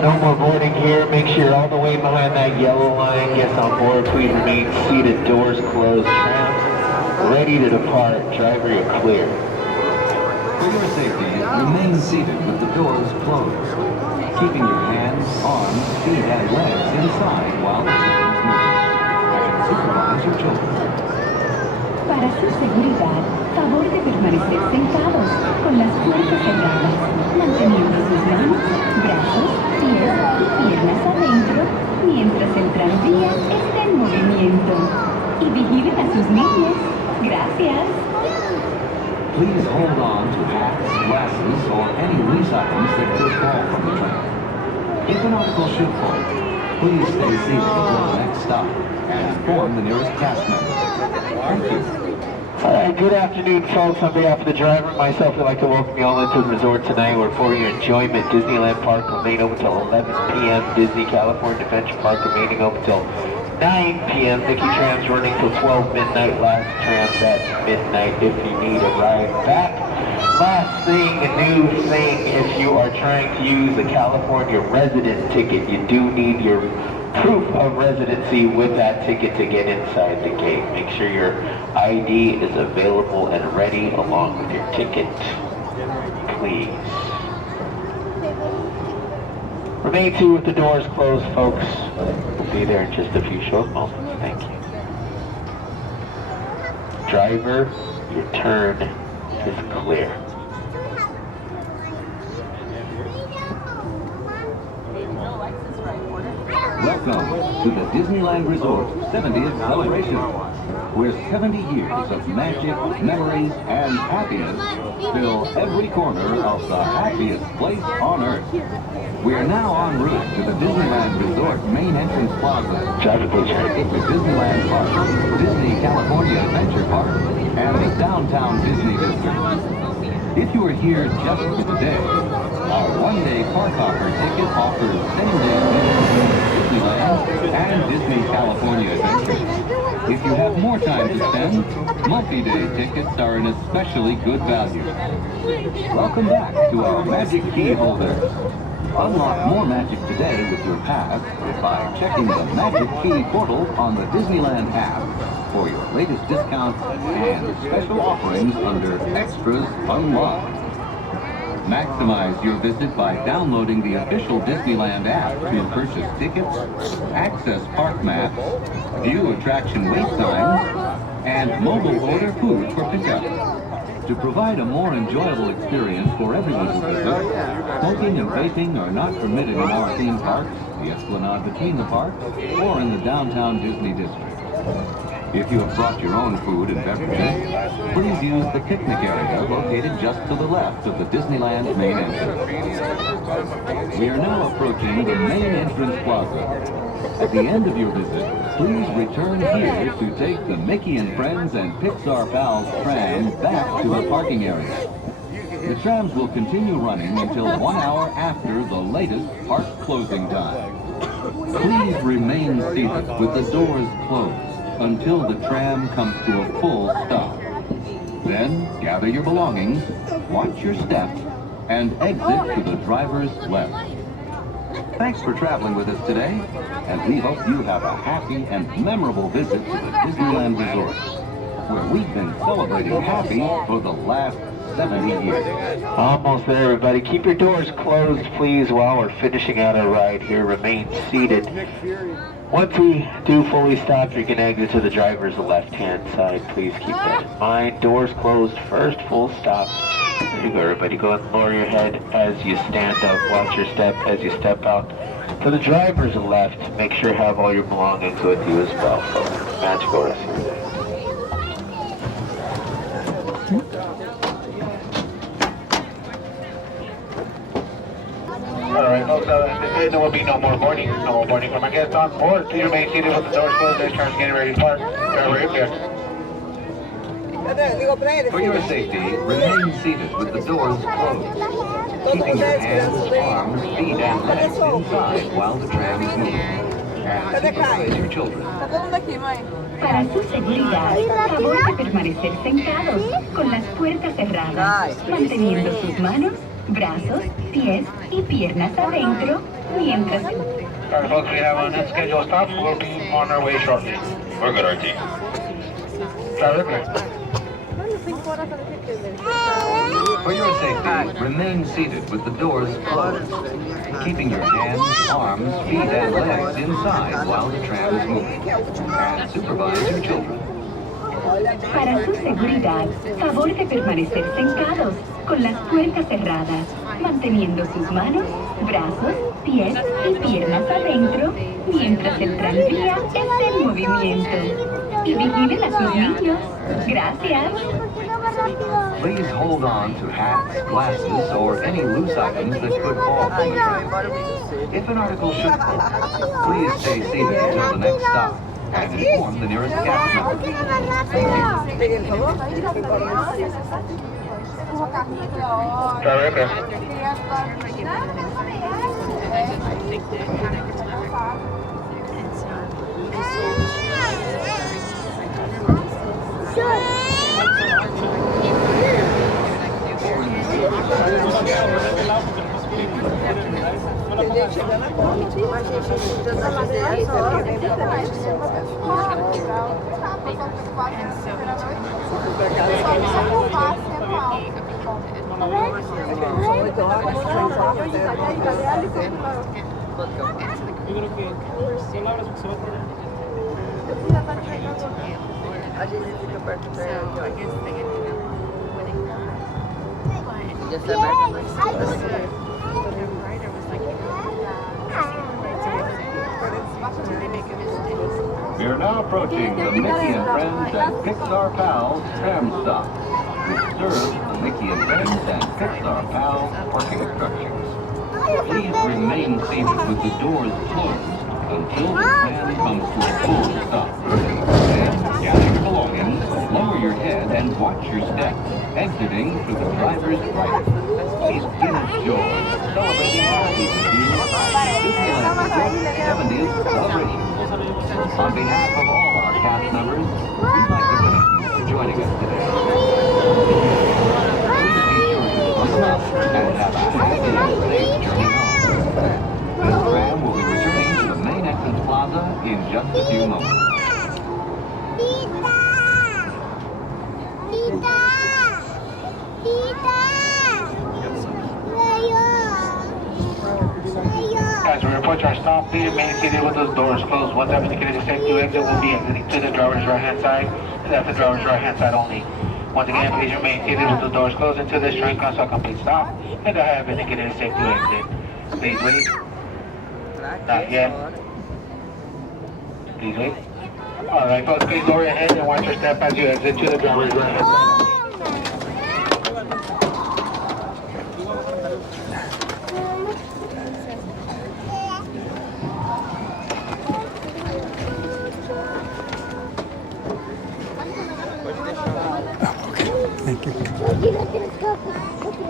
No more boarding here. Make sure you're all the way behind that yellow line. Guests on board, please remain seated. Doors closed. Tram ready to depart. Driver, you're clear. For your safety, remain seated with the doors closed, keeping your hands, arms, feet, and legs inside while the train is moving. And supervise your children. Para su seguridad, favor de permanecer sentados, con las puertas cerradas, manteniendo sus manos, brazos, pies y piernas adentro, mientras el tranvía está en movimiento. Y vigilen a sus niños. Gracias. Please hold on to hats, glasses, or any loose items that could fall from the train. If an article should fall, please stay seated until the next stop and inform the nearest cast member. Thank you. All right, good afternoon, folks. On behalf of the driver and myself, I'd like to welcome you all into the resort tonight. We're for your enjoyment. Disneyland Park remaining open until 11 p.m. Disney California Adventure Park remaining open until 9 p.m. Mickey Tram's running till 12 midnight. Last Tram's at midnight if you need a ride back. Last thing, a new thing, if you are trying to use a California resident ticket, you do need your proof of residency with that ticket to get inside the gate. Make sure your ID is available and ready along with your ticket, please. Remain seated with the doors closed, folks. We'll be there in just a few short moments. Thank you. Driver, your turn is clear. Welcome to the Disneyland Resort 70th celebration, where 70 years of magic, memories, and happiness fill every corner of the happiest place on Earth. We are now en route to the Disneyland Resort main entrance plaza, the Disneyland Park, Disney California Adventure Park, and the downtown Disney District. If you are here just for today, our one-day park hopper ticket offers same-day visits to Disneyland and Disney California Adventure. If you have more time to spend, multi-day tickets are an especially good value. Welcome back to our Magic Key holders. Unlock more magic today with your pass by checking the Magic Key portal on the Disneyland app for your latest discounts and special offerings under Extras Unlocked. Maximize your visit by downloading the official Disneyland app to purchase tickets, access park maps, view attraction wait times, and mobile order food for pickup. To provide a more enjoyable experience for everyone who visits, smoking and vaping are not permitted in our theme parks, the Esplanade between the parks, or in the downtown Disney District. If you have brought your own food and beverages, please use the picnic area located just to the left of the Disneyland main entrance. We are now approaching the main entrance plaza. At the end of your visit, please return here to take the Mickey and Friends and Pixar Pals tram back to the parking area. The trams will continue running until 1 hour after the latest park closing time. Please remain seated with the doors closed until the tram comes to a full stop. Then gather your belongings, watch your step, and exit to the driver's left. Thanks for traveling with us today, and we hope you have a happy and memorable visit to the Disneyland Resort, where we've been celebrating happy for the last 70 years. Almost there, everybody. Keep your doors closed, please, while we're finishing out our ride here. Remain seated. Once we do fully stop, you can exit to the driver's left-hand side. Please keep that in mind. Doors closed first, full stop. There you go, everybody. Go ahead and lower your head as you stand up. Watch your step as you step out. To the driver's left, make sure you have all your belongings with you as well, folks. Magical rest of your day. Alright, folks, there will be no more boarding. No more boarding from our guests on board. Please remain seated with the doors closed. This train's getting ready to park. Driver, you're clear. For your safety, remain seated with the doors closed, keeping your hands, arms, feet, and legs inside while the tram is moving. And supervise your children. Para su seguridad, favor de permanecer sentados, con las puertas cerradas, manteniendo sus manos, brazos, pies y piernas adentro, mientras... Alright, folks, we have an unscheduled stop. We'll be on our way shortly. We're good, RT. Driver, clear. For your safety, remain seated with the doors closed, keeping your hands, arms, feet, and legs inside while the tram is moving. And supervise your children. Para su seguridad, favor de permanecer sentados, con las puertas cerradas, manteniendo sus manos, brazos, pies y piernas adentro, mientras el tranvía está en movimiento. Y vigilen a sus niños. Gracias. Please hold on to hats, glasses, or any loose items that could fall from the train. If an article should fall, please stay seated until the next stop and inform the nearest cast member. Driver, clear. We are now approaching the Mickey and Friends and Pixar Pals tram stop, which serves the Mickey and Friends and Pixar Pals parking structures. Please remain seated with the doors closed until the tram comes to a full stop. Then gather your belongings, lower your head, and watch your steps, exiting through the driver's right. It's been a joy celebrating happy Disneyland Resort 70th celebration. On behalf of all our cast members, we'd like to thank you for joining us today. Please be sure to buckle up and have a happy and safe journey home. This tram will be returning to the main entrance plaza in just a few moments. As we approach our stop, please remain seated with those doors closed. Once I've indicated the safety exit, we'll be exiting to the driver's right-hand side, and that's the driver's right-hand side only. Once again, please remain seated with the doors closed until this train comes to a complete stop, and I have indicated the safety exit. Please wait. Not yet. Please wait. Alright, folks, please lower your head and watch your step as you exit to the driver's right-hand side. Thank you.